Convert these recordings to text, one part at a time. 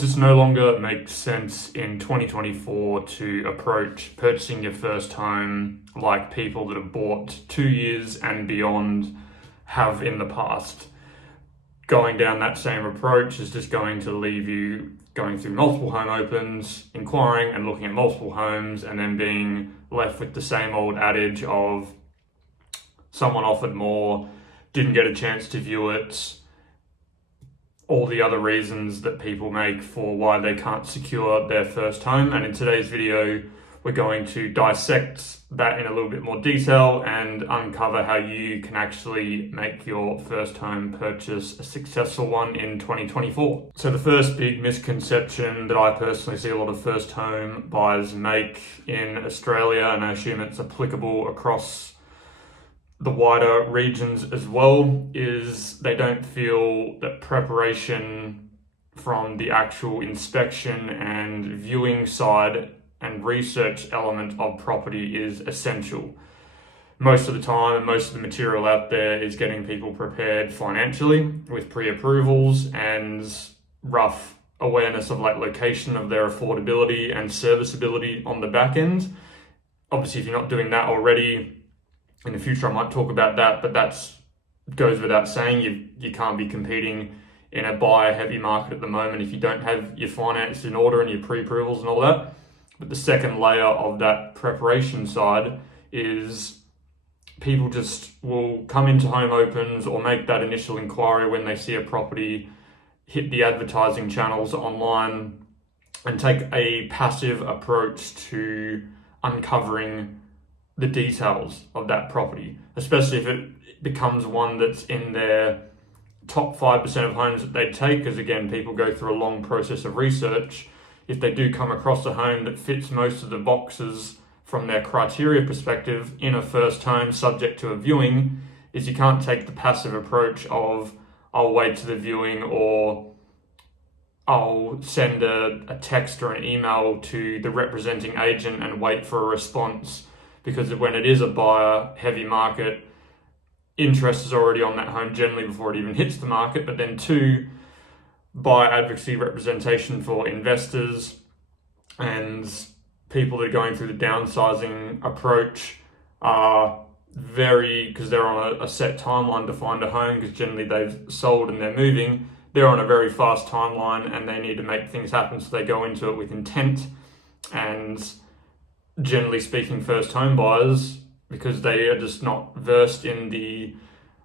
just no longer makes sense in 2024 to approach purchasing your first home like people that have bought 2 years and beyond have in the past. Going down that same approach is just going to leave you going through multiple home opens, inquiring and looking at multiple homes, and then being left with the same old adage of someone offered more, didn't get a chance to view it, all the other reasons that people make for why they can't secure their first home. And in today's video, we're going to dissect that in a little bit more detail and uncover how you can actually make your first home purchase a successful one in 2024. So the first big misconception that I personally see a lot of first home buyers make in Australia, and I assume it's applicable across the wider regions as well, is they don't feel that preparation from the actual inspection and viewing side and research element of property is essential. Most of the time, and most of the material out there is getting people prepared financially with pre-approvals and rough awareness of like location of their affordability and serviceability on the back end. Obviously, if you're not doing that already, in the future I might talk about that, but that's goes without saying. You can't be competing in a buyer heavy market at the moment if you don't have your finances in order and your pre-approvals and all that. But the second layer of that preparation side is people just will come into home opens or make that initial inquiry when they see a property, hit the advertising channels online, and take a passive approach to uncovering the details of that property, especially if it becomes one that's in their top 5% of homes that they take, because again, people go through a long process of research. If they do come across a home that fits most of the boxes from their criteria perspective in a first home subject to a viewing, is you can't take the passive approach of I'll wait to the viewing, or I'll send a text or an email to the representing agent and wait for a response. Because when it is a buyer heavy market, interest is already on that home generally before it even hits the market. But then two, buyer advocacy representation for investors and people that are going through the downsizing approach are because they're on a set timeline to find a home, because generally they've sold and they're moving. They're on a very fast timeline and they need to make things happen, so they go into it with intent. And generally speaking, first home buyers, because they are just not versed in the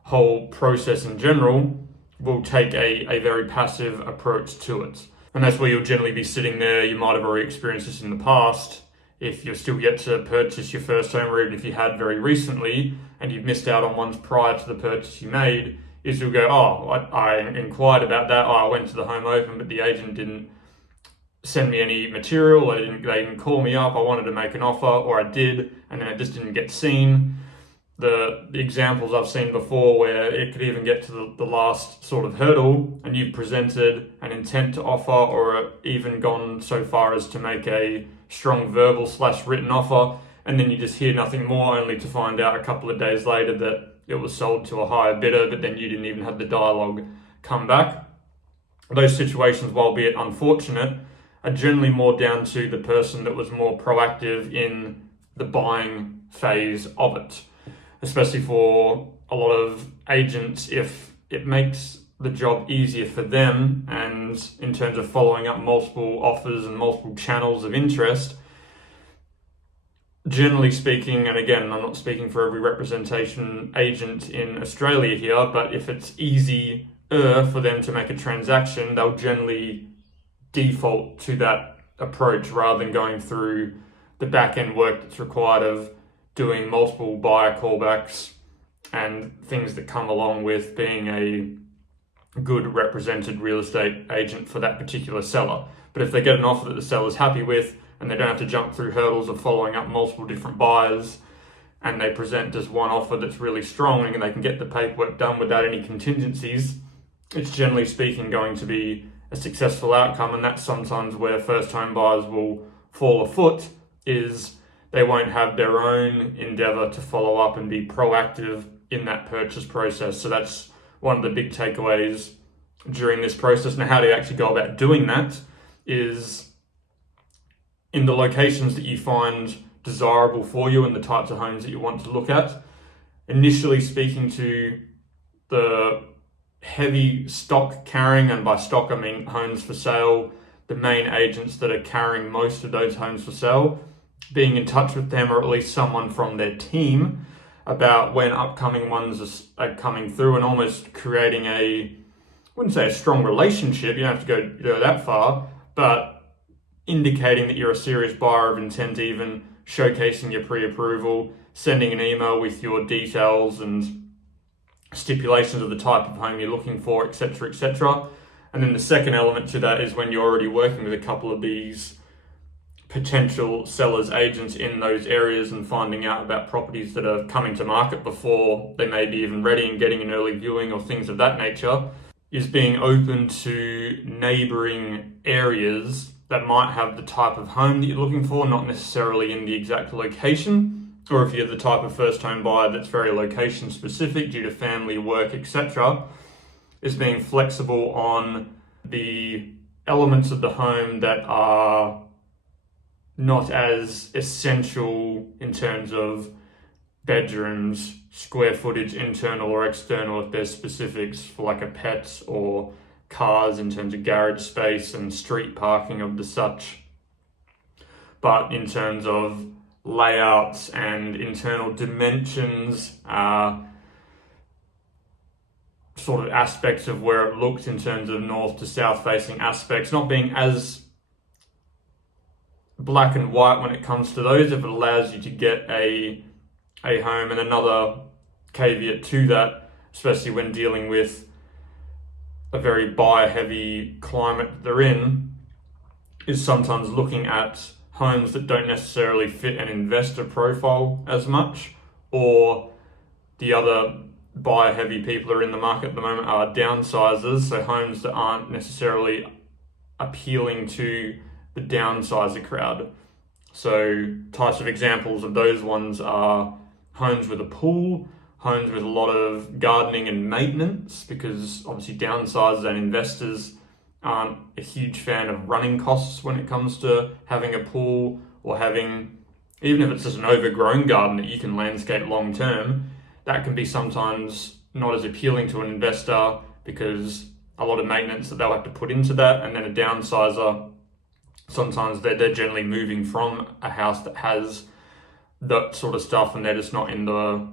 whole process in general, will take a very passive approach to it. And that's where you'll generally be sitting there. You might have already experienced this in the past. If you're still yet to purchase your first home, or even if you had very recently and you've missed out on ones prior to the purchase you made, is you'll go, I inquired about that. I went to the home open, but the agent didn't send me any material. They didn't call me up. I wanted to make an offer, or I did, and then it just didn't get seen. The examples I've seen before where it could even get to the last sort of hurdle and you've presented an intent to offer, or even gone so far as to make a strong verbal / written offer, and then you just hear nothing more, only to find out a couple of days later that it was sold to a higher bidder, but then you didn't even have the dialogue come back. Those situations, while be it unfortunate, are generally more down to the person that was more proactive in the buying phase of it. Especially for a lot of agents, if it makes the job easier for them, and in terms of following up multiple offers and multiple channels of interest, generally speaking, and again, I'm not speaking for every representation agent in Australia here, but if it's easier for them to make a transaction, they'll generally default to that approach rather than going through the back end work that's required of doing multiple buyer callbacks and things that come along with being a good represented real estate agent for that particular seller. But if they get an offer that the seller's happy with and they don't have to jump through hurdles of following up multiple different buyers, and they present just one offer that's really strong and they can get the paperwork done without any contingencies, it's generally speaking going to be a successful outcome. And that's sometimes where first home buyers will fall afoot, is they won't have their own endeavor to follow up and be proactive in that purchase process. So that's one of the big takeaways during this process. Now, how do you actually go about doing that? is in the locations that you find desirable for you and the types of homes that you want to look at. Initially speaking to the heavy stock carrying, and by stock I mean homes for sale, the main agents that are carrying most of those homes for sale, being in touch with them or at least someone from their team about when upcoming ones are coming through, and almost creating I wouldn't say a strong relationship, you don't have to go that far, but indicating that you're a serious buyer of intent, even showcasing your pre-approval, sending an email with your details and stipulations of the type of home you're looking for, etc., etc. And then the second element to that is when you're already working with a couple of these potential sellers agents in those areas and finding out about properties that are coming to market before they may be even ready and getting an early viewing or things of that nature, is being open to neighbouring areas that might have the type of home that you're looking for, not necessarily in the exact location, or if you're the type of first home buyer that's very location specific due to family, work, etc., is being flexible on the elements of the home that are not as essential in terms of bedrooms, square footage, internal or external, if there's specifics for like a pet or cars in terms of garage space and street parking of the such. But in terms of layouts and internal dimensions, sort of aspects of where it looked in terms of north to south facing aspects, not being as black and white when it comes to those, if it allows you to get a home. And another caveat to that, especially when dealing with a very buyer-heavy climate they're in, is sometimes looking at homes that don't necessarily fit an investor profile as much, or the other buyer-heavy people are in the market at the moment are downsizers, so homes that aren't necessarily appealing to the downsizer crowd. So types of examples of those ones are homes with a pool, homes with a lot of gardening and maintenance, because obviously downsizers and investors aren't a huge fan of running costs when it comes to having a pool, or having, even if it's just an overgrown garden that you can landscape long term, that can be sometimes not as appealing to an investor because a lot of maintenance that they'll have to put into that. And then a downsizer, sometimes they're generally moving from a house that has that sort of stuff, and they're just not in the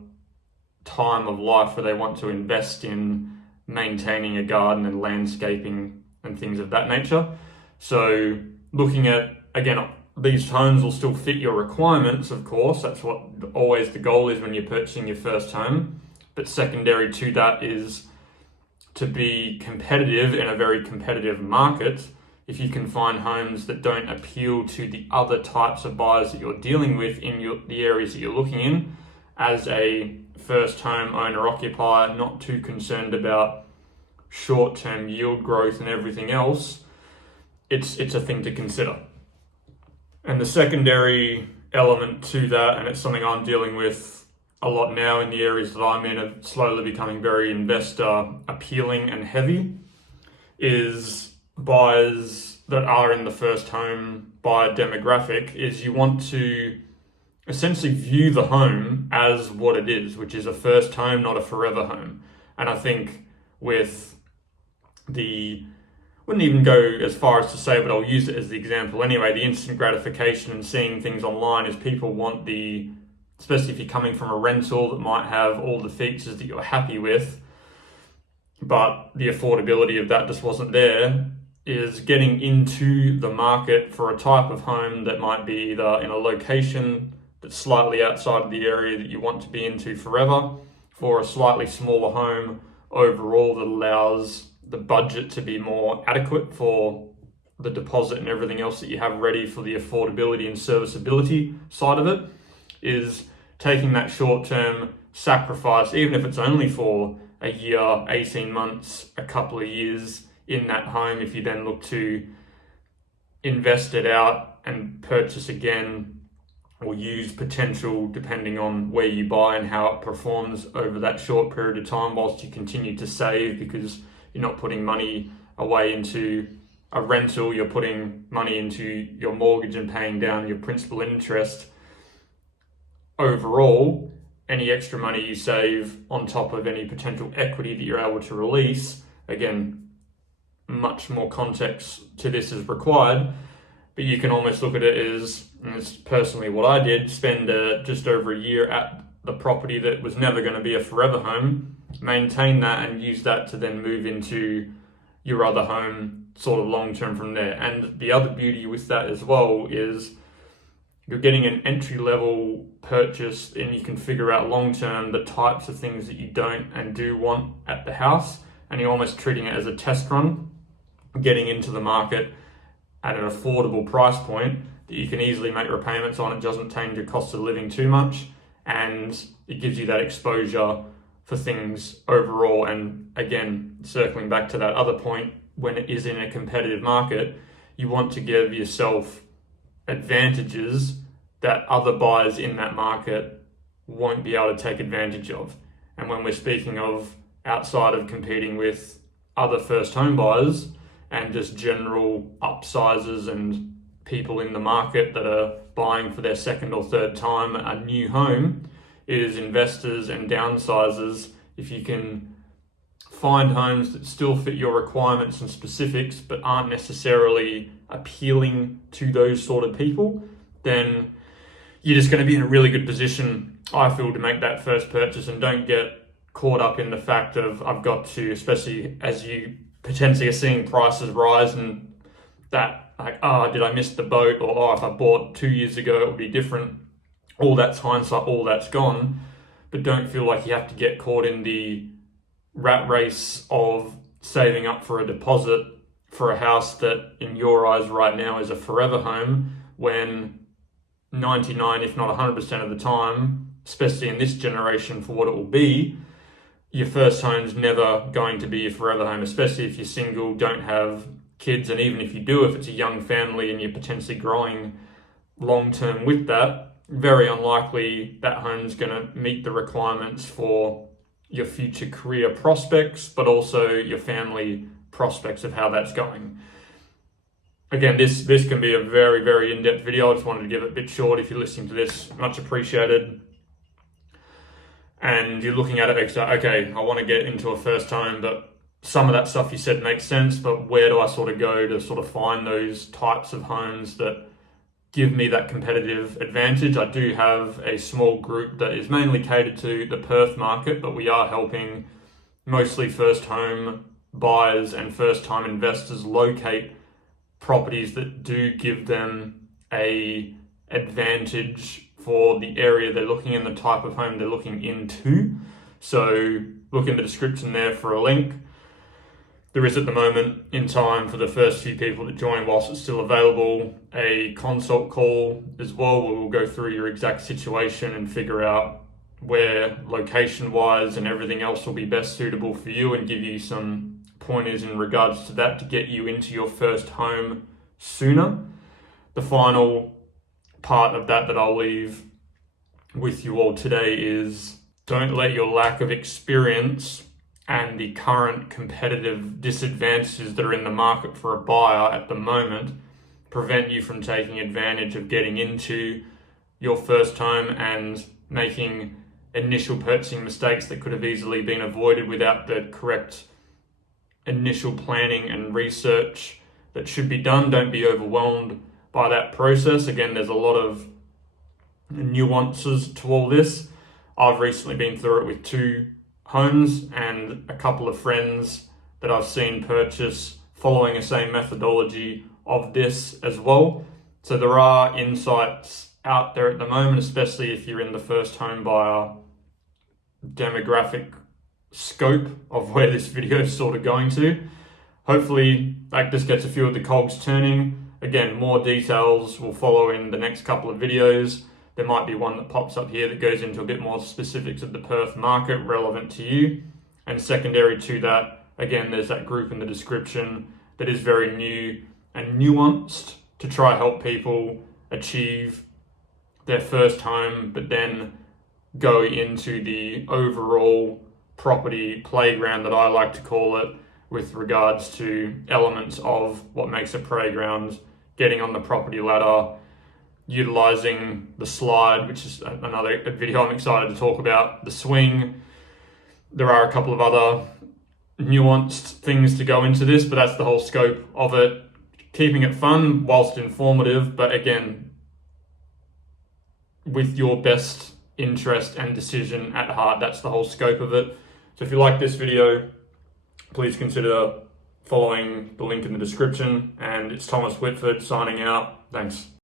time of life where they want to invest in maintaining a garden and landscaping and things of that nature. So looking at, again, these homes will still fit your requirements, of course. That's what always the goal is when you're purchasing your first home. But secondary to that is to be competitive in a very competitive market. If you can find homes that don't appeal to the other types of buyers that you're dealing with in the areas that you're looking in, as a first home owner occupier, not too concerned about short-term yield growth and everything else, it's a thing to consider. And the secondary element to that, and it's something I'm dealing with a lot now in the areas that I'm in, are slowly becoming very investor appealing and heavy, is buyers that are in the first home buyer demographic, is you want to essentially view the home as what it is, which is a first home, not a forever home. And I think with wouldn't even go as far as to say, but I'll use it as the example anyway, the instant gratification and seeing things online is people want especially if you're coming from a rental that might have all the features that you're happy with, but the affordability of that just wasn't there, is getting into the market for a type of home that might be either in a location that's slightly outside of the area that you want to be into forever, for a slightly smaller home overall that allows the budget to be more adequate for the deposit and everything else that you have ready for the affordability and serviceability side of it, is taking that short-term sacrifice, even if it's only for a year, 18 months, a couple of years in that home. If you then look to invest it out and purchase again, or use potential, depending on where you buy and how it performs over that short period of time, whilst you continue to save, because you're not putting money away into a rental, you're putting money into your mortgage and paying down your principal and interest. Overall, any extra money you save on top of any potential equity that you're able to release, again, much more context to this is required, but you can almost look at it as, and it's personally what I did, spend just over a year at the property that was never going to be a forever home, maintain that and use that to then move into your other home sort of long term from there. And the other beauty with that as well is you're getting an entry level purchase, and you can figure out long term the types of things that you don't and do want at the house, and you're almost treating it as a test run, getting into the market at an affordable price point that you can easily make repayments on. It doesn't change your cost of living too much, and it gives you that exposure for things overall. And again, circling back to that other point, when it is in a competitive market, you want to give yourself advantages that other buyers in that market won't be able to take advantage of. And when we're speaking of outside of competing with other first home buyers and just general upsizers and people in the market that are buying for their second or third time a new home, is investors and downsizers. If you can find homes that still fit your requirements and specifics but aren't necessarily appealing to those sort of people, then you're just going to be in a really good position, I feel, to make that first purchase. And don't get caught up in the fact of I've got to, especially as you potentially are seeing prices rise, and that like, did I miss the boat? Or if I bought 2 years ago, it would be different. All that's hindsight, all that's gone. But don't feel like you have to get caught in the rat race of saving up for a deposit for a house that in your eyes right now is a forever home, when 99, if not 100% of the time, especially in this generation for what it will be, your first home's never going to be your forever home, especially if you're single, don't have kids, and even if you do, if it's a young family and you're potentially growing long term with that, very unlikely that home's going to meet the requirements for your future career prospects, but also your family prospects of how that's going. Again, this can be a very, very in-depth video. I just wanted to give it a bit short. If you're listening to this, much appreciated. And you're looking at it, okay, I want to get into a first home, but some of that stuff you said makes sense, but where do I sort of go to sort of find those types of homes that give me that competitive advantage? I do have a small group that is mainly catered to the Perth market, but we are helping mostly first home buyers and first time investors locate properties that do give them a advantage for the area they're looking in, the type of home they're looking into. So look in the description there for a link. There is at the moment in time, for the first few people that join whilst it's still available, a consult call as well, where we'll go through your exact situation and figure out where location wise and everything else will be best suitable for you, and give you some pointers in regards to that to get you into your first home sooner. The final part of that I'll leave with you all today is, don't let your lack of experience and the current competitive disadvantages that are in the market for a buyer at the moment prevent you from taking advantage of getting into your first home and making initial purchasing mistakes that could have easily been avoided without the correct initial planning and research that should be done. Don't be overwhelmed by that process. Again, there's a lot of nuances to all this. I've recently been through it with 2 homes and a couple of friends that I've seen purchase following the same methodology of this as well. So there are insights out there at the moment, especially if you're in the first home buyer demographic scope of where this video is sort of going to. Hopefully, like, this gets a few of the cogs turning. Again, more details will follow in the next couple of videos. There might be one that pops up here that goes into a bit more specifics of the Perth market relevant to you. And secondary to that, again, there's that group in the description that is very new and nuanced to try help people achieve their first home, but then go into the overall property playground that I like to call it, with regards to elements of what makes a parade ground, getting on the property ladder, utilizing the slide, which is another video I'm excited to talk about, the swing. There are a couple of other nuanced things to go into this, but that's the whole scope of it. Keeping it fun whilst informative, but again, with your best interest and decision at heart. That's the whole scope of it. So if you like this video, please consider following the link in the description. And it's Thomas Whitford signing out. Thanks.